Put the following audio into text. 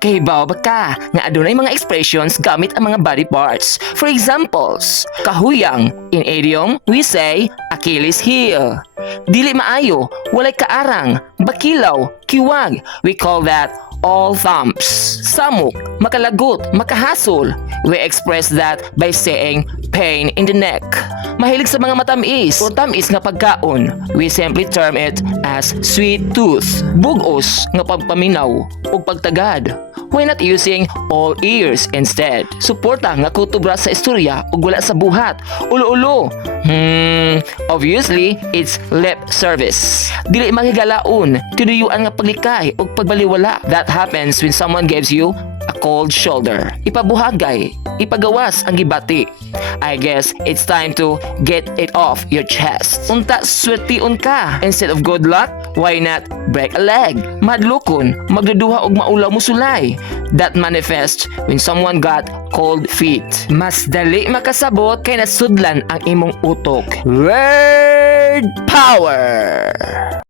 Kahibaw ba ka nga adunay mga expressions gamit ang mga body parts? For examples, kahuyang. In idiom, we say, Achilles heel. Dili maayo, walay kaarang, bakilaw, kiwag. We call that all thumbs. Samok, makalagot, makahasol. We express that by saying pain in the neck. Mahilig sa mga matamis o tamis nga pagkaon. We simply term it as sweet tooth. Bugos nga pagpaminaw o pagtagad. Why not using all ears instead? Suporta nga kutubra sa istorya o wala sa buhat. Ulo-ulo. Obviously, it's lip service. Dili makigalaon, tinuyuan nga paglikay o pagbaliwala. That happens when someone gives you a cold shoulder. Ipabuhagay, ipagawas ang gibati. I guess it's time to get it off your chest. Unta swertiun ka. Instead of good luck, why not break a leg? Madlukon, magduduha og maulaw mo sulay. That manifests when someone got cold feet. Mas dali makasabot kay nasudlan ang imong utok. Word power!